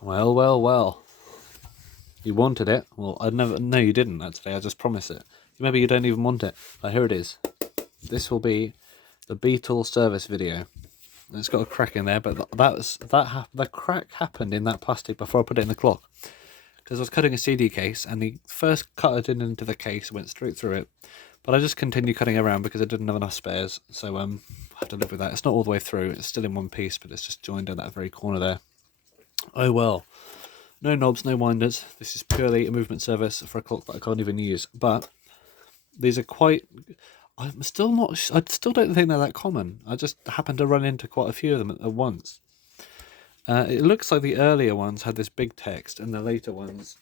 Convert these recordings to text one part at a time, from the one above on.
Well, well, well. You wanted it. Well, I never. No, you didn't. Actually, I just promised it. Maybe you don't even want it. But here it is. This will be the Beatall service video. It's got a crack in there, but the crack happened in that plastic before I put it in the clock. Because I was cutting a CD case, and the first cut it into the case went straight through it. But I just continued cutting around because I didn't have enough spares. So I have to live with that. It's not all the way through. It's still in one piece, but it's just joined at that very corner there. Oh well. No knobs, no winders. This is purely a movement service for a clock that I can't even use. But these are quite. I'm still not. I still don't think they're that common. I just happened to run into quite a few of them at once. It looks like the earlier ones had this big text, and the later ones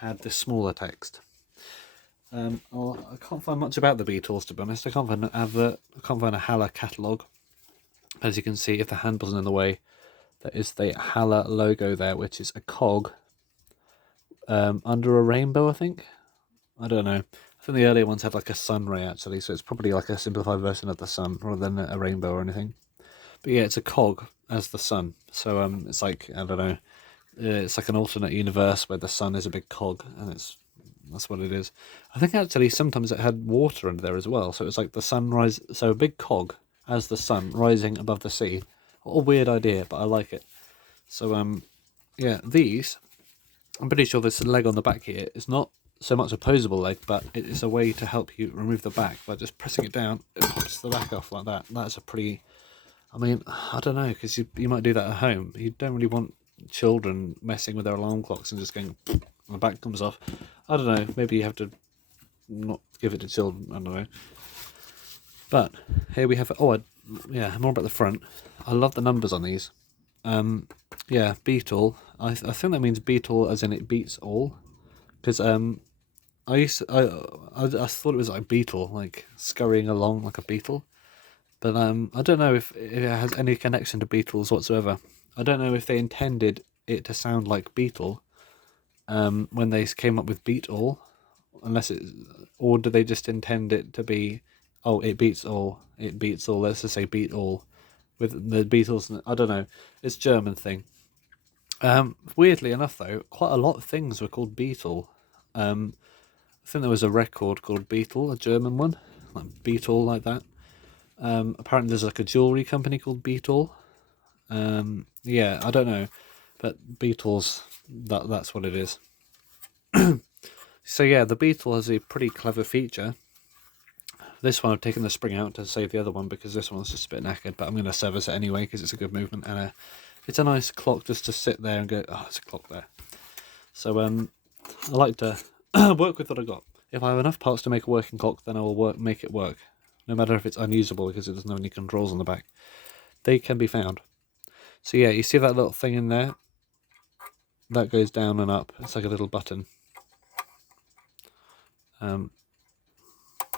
had this smaller text. I can't find much about the Beatles, to be honest. I can't find an advert. I can't find a Haller catalogue. As you can see, if the hand wasn't in the way, there is the Haller logo there, which is a cog under a rainbow, I think. I don't know. I think the earlier ones had like a sun ray, actually, so it's probably like a simplified version of the sun rather than a rainbow or anything. But yeah, it's a cog as the sun. So it's like, I don't know, it's like an alternate universe where the sun is a big cog, and that's what it is. I think actually sometimes it had water under there as well, so it was like the sunrise, so a big cog as the sun rising above the sea. What a weird idea, but I like it. So yeah, these, I'm pretty sure this leg on the back here is not so much a posable leg, but it is a way to help you remove the back by just pressing it down. It pops the back off like that. That's a pretty, I mean, I don't know, because you might do that at home. You don't really want children messing with their alarm clocks and just going, and the back comes off. I don't know, maybe you have to not give it to children, I don't know. But here we have, yeah, more about the front. I love the numbers on these. Yeah, Beatall. I think that means Beatall as in it beats all. Because I thought it was like beetle, like scurrying along like a beetle. But I don't know if it has any connection to Beatles whatsoever. I don't know if they intended it to sound like Beatle when they came up with Beat All, or do they just intend it to be, oh, it beats all, let's just say Beat All, with the Beatles. I don't know, it's a German thing. Weirdly enough though, quite a lot of things were called Beatle. I think there was a record called Beatle, a German one, like Beatall, like that. Apparently there's like a jewellery company called Beatall. Yeah, I don't know, but Beatles, that's what it is. So yeah, the Beatle has a pretty clever feature. This one I've taken the spring out to save the other one because this one's just a bit knackered, but I'm going to service it anyway because it's a good movement, and it's a nice clock just to sit there and go, oh, there's a clock there. So I like to work with what I got. If I have enough parts to make a working clock, then I will make it work, no matter if it's unusable because it doesn't have any controls on the back. They can be found. So yeah, you see that little thing in there? That goes down and up. It's like a little button.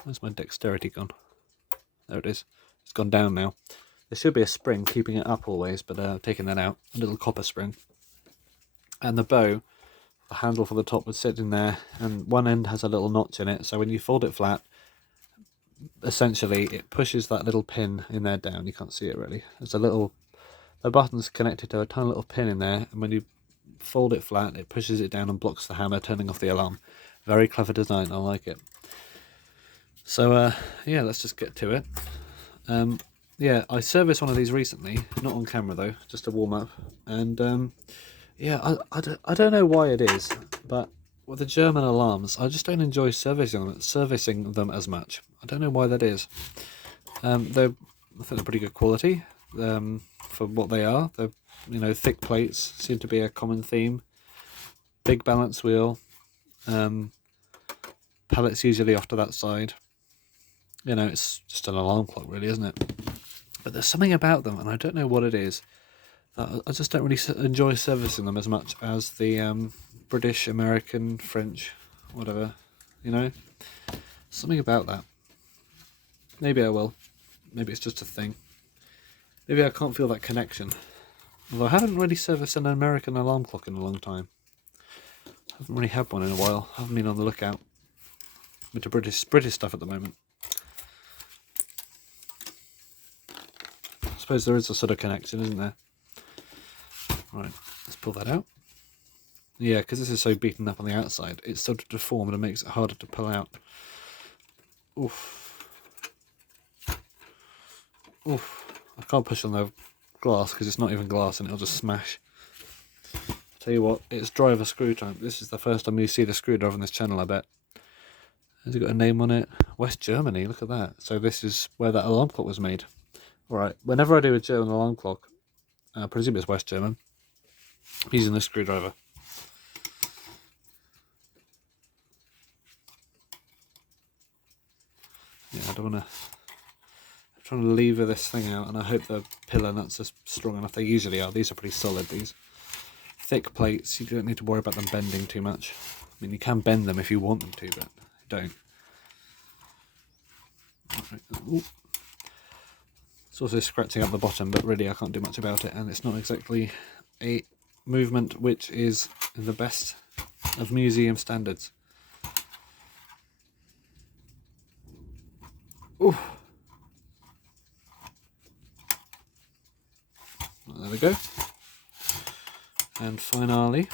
Where's my dexterity gone? There it is. It's gone down now. There should be a spring keeping it up always, but I've taken that out. A little copper spring. And the bow, the handle for the top would sit in there, and one end has a little notch in it, so when you fold it flat, essentially it pushes that little pin in there down. You can't see it really. There's a little, the button's connected to a tiny little pin in there, and when you fold it flat, it pushes it down and blocks the hammer, turning off the alarm. Very clever design, I like it. So yeah, let's just get to it. Yeah, I serviced one of these recently, not on camera though, just to warm up. And yeah, I don't know why it is, but with the German alarms, I just don't enjoy servicing them as much. I don't know why that is. I think they're pretty good quality for what they are. They're, thick plates seem to be a common theme. Big balance wheel. Pallets usually off to that side. It's just an alarm clock really, isn't it? But there's something about them, and I don't know what it is. I just don't really enjoy servicing them as much as the British, American, French, whatever, Something about that. Maybe I will. Maybe it's just a thing. Maybe I can't feel that connection. Although I haven't really serviced an American alarm clock in a long time. I haven't really had one in a while. I haven't been on the lookout. I'm into British stuff at the moment. I suppose there is a sort of connection, isn't there? Right, let's pull that out. Yeah, because this is so beaten up on the outside, it's sort of deformed and makes it harder to pull out. Oof. Oof. I can't push on the glass because it's not even glass and it'll just smash. Tell you what, it's driver screw time. This is the first time you see the screwdriver on this channel, I bet. Has it got a name on it? West Germany, look at that. So this is where that alarm clock was made. Alright, whenever I do a German alarm clock, I presume it's West German, I'm using this screwdriver. Yeah, I don't want to... I'm trying to lever this thing out, and I hope the pillar nuts are strong enough. They usually are. These are pretty solid, these. Thick plates, you don't need to worry about them bending too much. I mean, you can bend them if you want them to, but you don't. Ooh. It's also scratching up the bottom, but really I can't do much about it, and it's not exactly a movement which is the best of museum standards. Ooh. Well, there we go. And finally,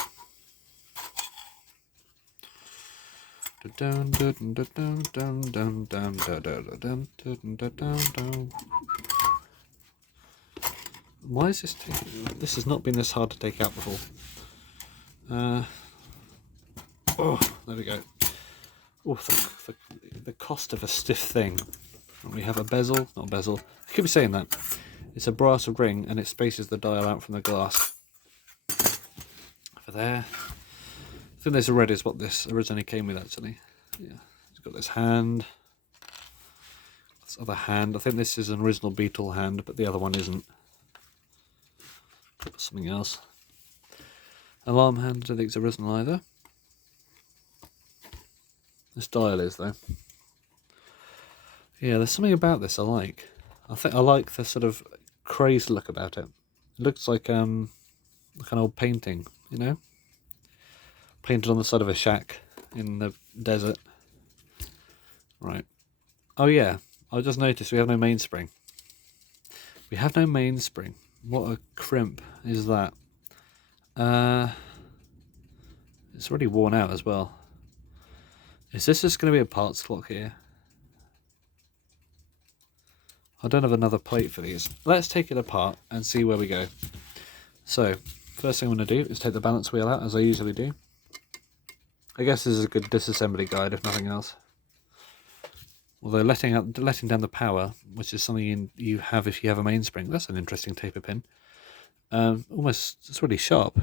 why is this taking... This has not been this hard to take out before. Oh, there we go. Oh, the cost of a stiff thing. We have a bezel, not a bezel. I keep saying that. It's a brass ring and it spaces the dial out from the glass. For there. I think this red is what this originally came with, actually. Yeah, it's got this hand. This other hand. I think this is an original Beatall hand, but the other one isn't. Something else. Alarm hand, I don't think it's original either. This dial is, though. Yeah, there's something about this I like. I think I like the sort of crazed look about it. It looks like an old painting, you know? Painted on the side of a shack in the desert. Right. Oh yeah, I just noticed we have no mainspring. We have no mainspring. What a crimp is that? It's already worn out as well. Is this just going to be a parts clock here? I don't have another plate for these. Let's take it apart and see where we go. So, first thing I'm going to do is take the balance wheel out, as I usually do. I guess this is a good disassembly guide, if nothing else. Although letting down the power, which is something you have if you have a mainspring, that's an interesting taper pin. Almost, it's really sharp.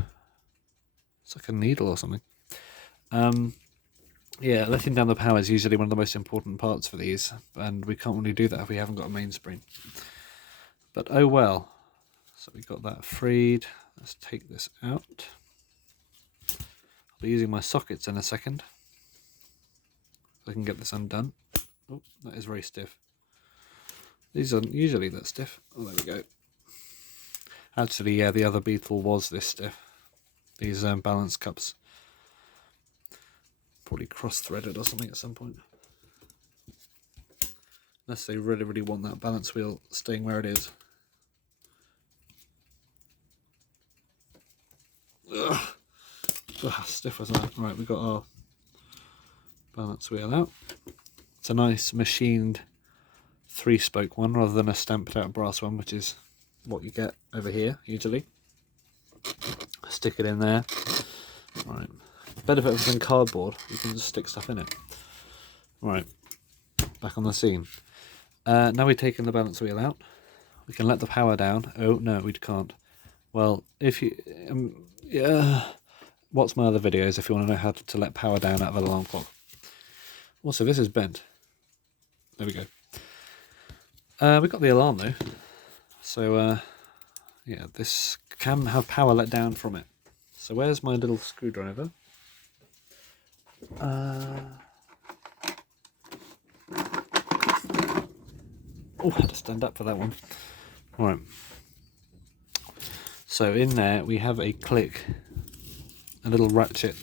It's like a needle or something. Yeah, letting down the power is usually one of the most important parts for these, and we can't really do that if we haven't got a mainspring. But oh well. So we got that freed. Let's take this out. I'll be using my sockets in a second. So I can get this undone. Oh, that is very stiff. These aren't usually that stiff. Oh, there we go. Actually, yeah, the other Beatall was this stiff. These balance cups. Probably cross-threaded or something at some point. Unless they really, really want that balance wheel staying where it is. Ugh. Ugh, stiff as that. Right, we've got our balance wheel out. It's a nice machined 3-spoke one rather than a stamped out brass one, which is what you get over here usually. Stick it in there. Right. Benefit of having cardboard, you can just stick stuff in it. Right, back on the scene. Now we've taken the balance wheel out. We can let the power down. Oh no, we can't. Well, if you yeah, watch my other videos if you want to know how to let power down out of an alarm clock. Also, this is bent. There we go. We got the alarm though, so yeah, this can have power let down from it. So where's my little screwdriver? Oh, I had to stand up for that one. Right. So in there we have a click, a little ratchet,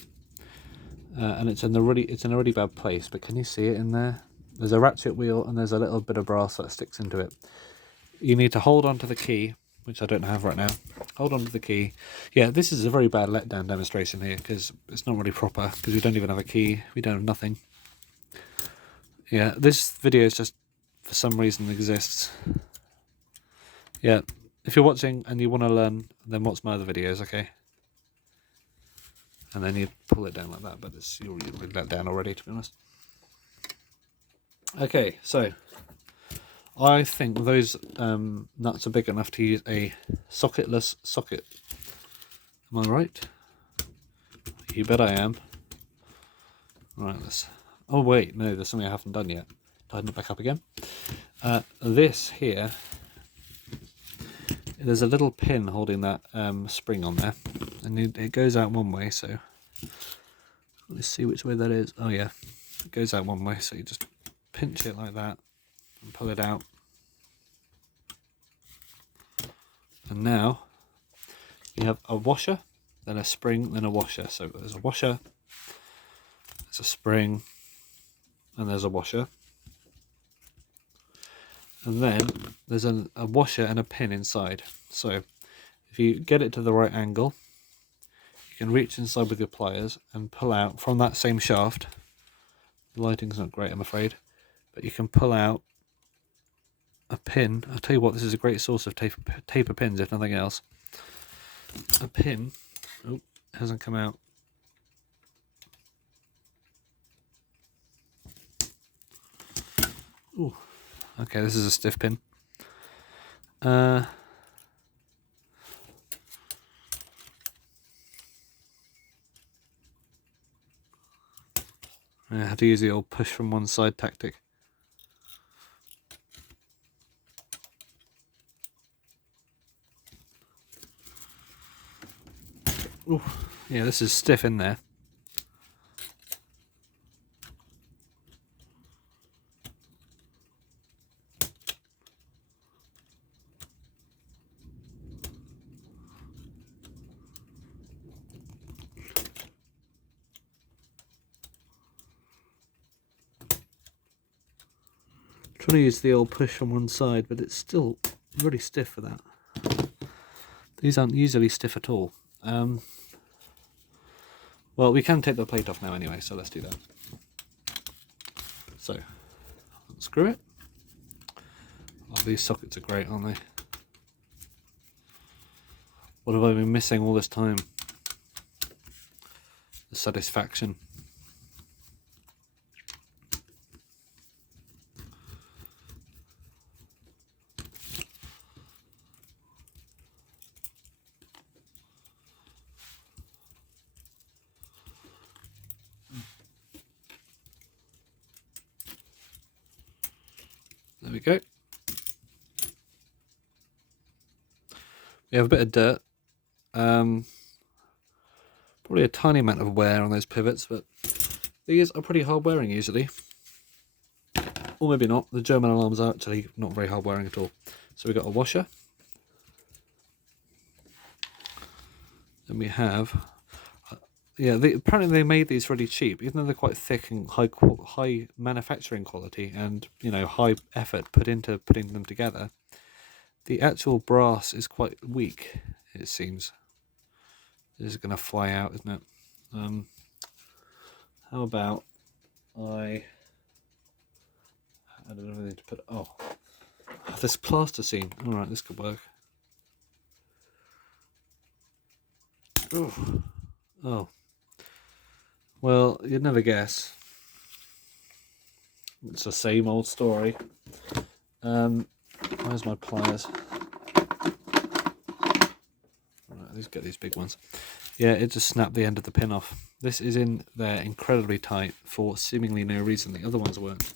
and it's in a really bad place. But can you see it in there? There's a ratchet wheel and there's a little bit of brass that sticks into it. You need to hold onto the key which I don't have right now. Hold on to the key. Yeah, this is a very bad letdown demonstration here because it's not really proper because we don't even have a key. We don't have nothing. Yeah, this video is just for some reason exists. Yeah, if you're watching and you want to learn, then watch my other videos, okay? And then you pull it down like that, but you're let down already, to be honest. Okay, so I think those nuts are big enough to use a socketless socket. Am I right? You bet I am. Right, let's... Oh wait, no, there's something I haven't done yet. Tighten it back up again. This here, there's a little pin holding that spring on there, and it goes out one way, so let's see which way that is. Oh yeah, it goes out one way, so you just pinch it like that and pull it out. And now you have a washer, then a spring, then a washer. So there's a washer, there's a spring, and there's a washer. And then there's a washer and a pin inside. So if you get it to the right angle, you can reach inside with your pliers and pull out from that same shaft. The lighting's not great, I'm afraid, but you can pull out a pin. I'll tell you what, this is a great source of taper pins, if nothing else. A pin. Oh, it hasn't come out. Ooh. Okay, this is a stiff pin. I have to use the old push from one side tactic. Ooh, yeah, this is stiff in there. Trying to use the old push on one side, but it's still really stiff for that. These aren't usually stiff at all. Well, we can take the plate off now anyway, so let's do that. So, unscrew it. Oh, these sockets are great, aren't they? What have I been missing all this time? The satisfaction. There we go. We have a bit of dirt. Probably a tiny amount of wear on those pivots, but these are pretty hard wearing usually. Or maybe not. The German alarms are actually not very hard wearing at all. So we've got a washer. And we have... yeah, apparently they made these really cheap, even though they're quite thick and high manufacturing quality and, you know, high effort put into putting them together. The actual brass is quite weak, it seems. This is going to fly out, isn't it? How about I don't know whether to put... oh, this plasticine. All right, this could work. Ooh. Oh. Well, you'd never guess. It's the same old story. Where's my pliers? Right, let's get these big ones. Yeah, it just snapped the end of the pin off. This is in there incredibly tight for seemingly no reason. The other ones weren't.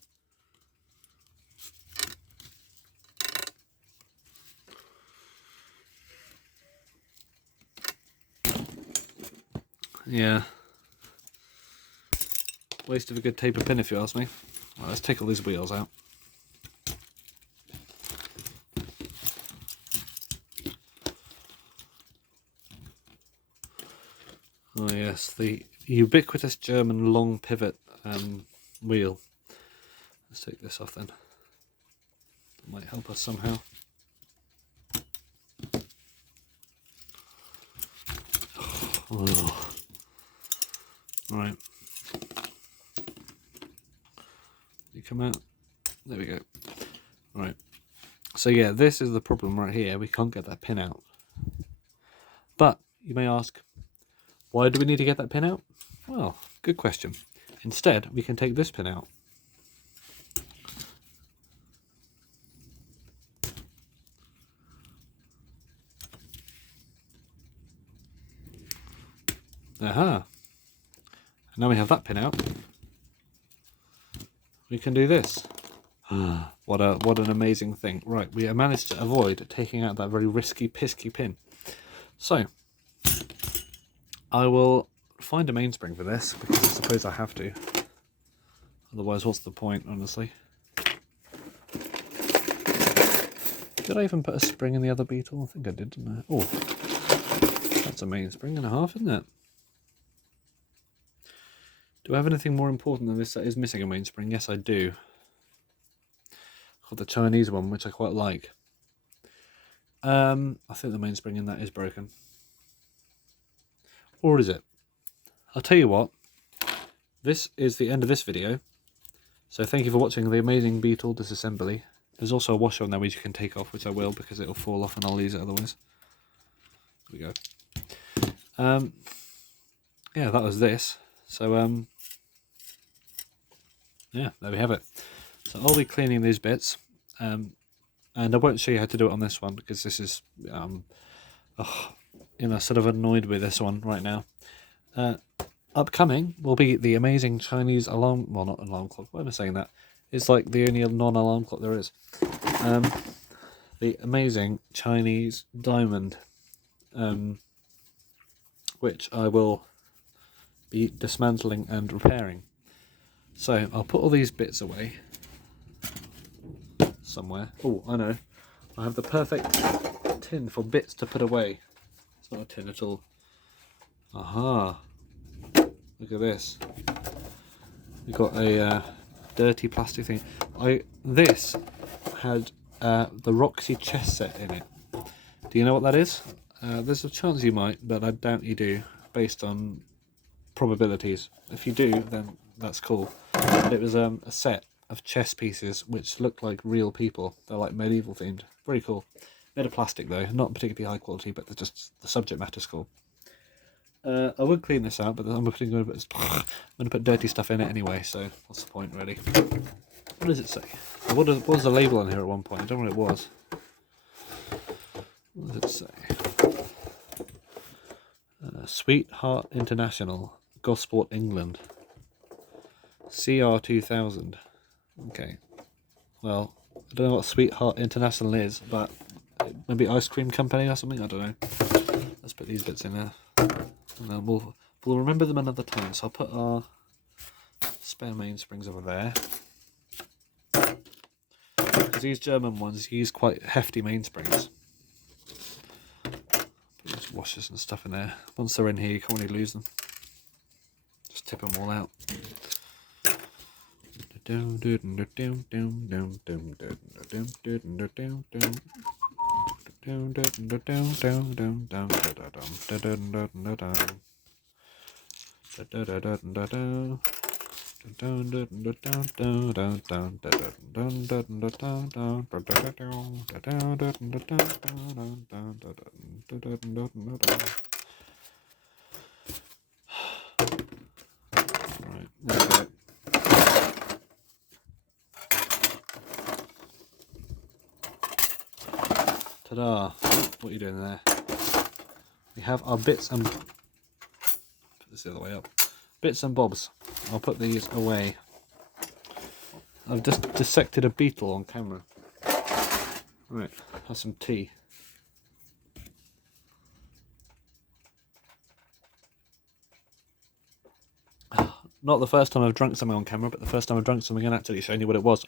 Yeah. Waste of a good taper pin, if you ask me. Right, let's take all these wheels out. Oh yes, the ubiquitous German long pivot wheel. Let's take this off then. That might help us somehow. Ugh. Right. You come out. There we go. Right. So yeah, this is the problem right here. We can't get that pin out. But you may ask, why do we need to get that pin out? Well, good question. Instead, we can take this pin out. Aha. Now we have that pin out. We can do this. What an amazing thing. Right, we managed to avoid taking out that very risky, pisky pin. So, I will find a mainspring for this, because I suppose I have to. Otherwise, what's the point, honestly? Did I even put a spring in the other Beatall? I think I did, didn't I? Oh, that's a mainspring and a half, isn't it? Do I have anything more important than this that is missing a mainspring? Yes, I do. I've got the Chinese one, which I quite like. I think the mainspring in that is broken. Or is it? I'll tell you what. This is the end of this video. So thank you for watching the amazing Beatall Disassembly. There's also a washer on there which you can take off, which I will because it'll fall off and I'll lose it otherwise. There we go. Yeah, that was this. So yeah, there we have it. So I'll be cleaning these bits, and I won't show you how to do it on this one because this is, sort of annoyed with this one right now. Upcoming will be the amazing Chinese alarm, well, not alarm clock, why am I saying that? It's like the only non-alarm clock there is. The amazing Chinese diamond, which I will be dismantling and repairing. So I'll put all these bits away somewhere. Oh, I know. I have the perfect tin for bits to put away. It's not a tin at all. Aha. Look at this. We've got a dirty plastic thing. This had the Roxy chess set in it. Do you know what that is? There's a chance you might, but I doubt you do, based on probabilities. If you do, then that's cool. But it was a set of chess pieces which look like real people. They're like medieval themed. Very cool. Made of plastic though, not particularly high quality, but just the subject matter's cool. I would clean this out, but I'm going to put dirty stuff in it anyway, so what's the point really? What does it say? What was the label on here at one point? I don't know what it was. What does it say? Sweetheart International, Gosport, England. CR 2000. Okay. Well, I don't know what Sweetheart International is, but maybe ice cream company or something? I don't know. Let's put these bits in there. And then we'll remember them another time. So I'll put our spare mainsprings over there. Because these German ones use quite hefty mainsprings. Put these washers and stuff in there. Once they're in here, you can't really lose them. Just tip them all out. Right, there we go. Ta-da! What are you doing there? We have our bits and... Put this the other way up. Bits and bobs. I'll put these away. I've just dissected a beetle on camera. Right, have some tea. Not the first time I've drunk something on camera, but the first time I've drunk something and actually showing you what it was.